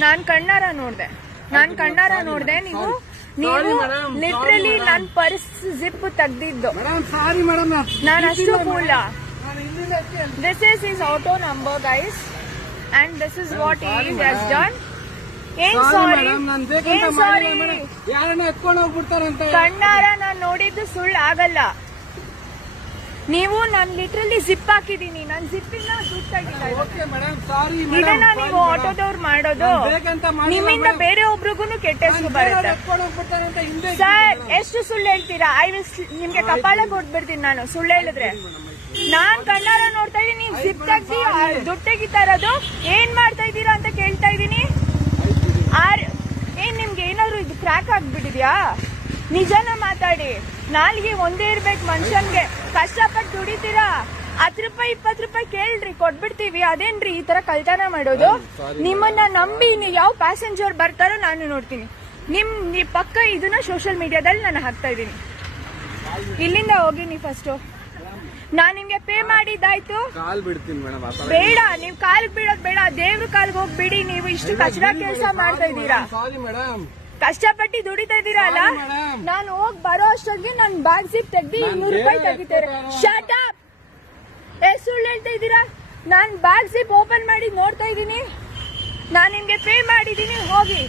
ನಾನ್ ಕಣ್ಣಾರ ನೋಡ್ದೆ. ನಾನ್ ಕಣ್ಣಾರ ನೋಡ್ದೆ ನೀವು. ನೀವು. ಲಿಟ್ರಲಿ ನನ್ ಪರ್ಸ್ ಜಿಪ್ ತೆಗ್ದಿದ್ದು. ನಾನು ಅಷ್ಟು cool this is is auto number guys and this is what is husband ಏನ್ ಸಾರಿ ಸಾರಿ ಏನ್ ಕಣ್ಣಾರ ನಾನ್ ನೋಡಿದ್ದು ಸುಳ್ಳು ಆಗಲ್ಲ. ನೀವು ನಾನ್ ಲಿಟ್ರಲಿ ಜಿಪ್ ಹಾಕಿದೀನಿ ನನ್ ಜಿಪ್ ದುಡ್ಡು ಮೇಡಮ್ ಸಾರಿ ಇದನ್ನ ನೀವು ಆಟೋದವ್ರು ಮಾಡೋದು? ನಿಮ್ಮಿಂದ ಬೇರೆ ಒಬ್ರಿಗೂ ಕೆಟ್ಟ ಹೆಸರು ಬರುತ್ತೆ. ಸರ್ ಎಷ್ಟು ಸುಳ್ಳು ಹೇಳ್ತೀರಾ? ಐ ವಿಲ್ ನಿಮ್ಗೆ ಕಪಾಳ ಕೊಟ್ಬಿಡ್ತೀನಿ ನಾನು. ಸುಳ್ಳು ಹೇಳಿದ್ರೆ. ನಾನ್ ಕಣ್ಣಾರ ನೋಡ್ತಾ ಇದೀನಿ ನೀವು ಜಿಪ್ ತೆಗ್ದಿ ದುಡ್ಡು ತೆಗಿತಾ ಇರೋದು ಏನ್ ಮಾಡ್ತಾ ಇದ್ದೀರಾ ಅಂತ ಕೇಳ್ತಾ ಇದೀನಿ ಆರ್ ಏನ್ ನಿಮ್ಗೆ ಏನಾದ್ರು ಇದು ಕ್ರ್ಯಾಕ್ ಆಗ್ಬಿಟ್ಟಿದ್ಯಾ? ನಿಜನ ಮಾತಾಡಿ. ನಾಲ್ಗೆ ಒಂದೇ ಇರ್ಬೇಕು ಮನುಷ್ಯನ್ಗೆ. ಹತ್ತು ರೂಪಾಯಿ ಇಪ್ಪತ್ತು ರೂಪಾಯಿ ಕೇಳ್ರಿ ಕೊಟ್ಬಿಡ್ತೀವಿ. ಅದೇನ್ರಿ ಈ ತರ ಕಳ್ತನ ಮಾಡೋದು? ನಿಮ್ಮನ್ನ ನಂಬಿ ನೀವು ಯಾವ ಪ್ಯಾಸೆಂಜರ್ ಬರ್ತಾರೋ ನಾನು ನೋಡ್ತೀನಿ. ನಿಮ್ ನೀ ಪಕ್ಕ ಇದನ್ನ ಸೋಷಿಯಲ್ ಮೀಡಿಯಾದಲ್ಲಿ ನಾನು ಹಾಕ್ತಾ ಇದ್ದೀನಿ. ಇಲ್ಲಿಂದ ಹೋಗಿ ನೀವು ಫಸ್ಟ್ ನಾನ್ ನಿಮ್ಗೆ ಪೇ ಮಾಡಿದ್ದಾಯ್ತು? ಬೇಡ ನೀವ್ ಕಾಲ್ ಬೀಳೋದ್ ಬೇಡ ದೇವ್ರ ಕಾಲ್ಗೆ ಹೋಗ್ಬಿಡಿ ನೀವು ಇಷ್ಟು ಕಚಡ ಕೆಲಸ ಮಾಡ್ತಾ ಇದ್ದೀರಾ? ಕಷ್ಟಪಟ್ಟು ದುಡಿತಾ ಇದ್ದೀರಾ ಅಲ್ಲ. ನಾನು ಹೋಗಿ ಬರೋ ಅಷ್ಟೊತ್ತಿಗೆ ನಾನು ಬ್ಯಾಗ್ ಸಿಪ್ ತೆಗ್ದಿ ನಾನ್ ಇನ್ನೂರು ರೂಪಾಯಿ ತೆಗಿತೇನೆ ತೆಗಿತಾರೆ. ಶಟ್ ಎಷ್ಟು ಸುಳ್ಳು ಹೇಳ್ತಾ ಇದ್ದೀರಾ? ನಾನು ಬ್ಯಾಗ್ ಸಿಪ್ ಓಪನ್ ಮಾಡಿ ನೋಡ್ತಾ ಇದ್ದೀನಿ. ನಾನು ನಿಮಗೆ ಪೇ ಮಾಡಿದ್ದೀನಿ, ಹೋಗಿ.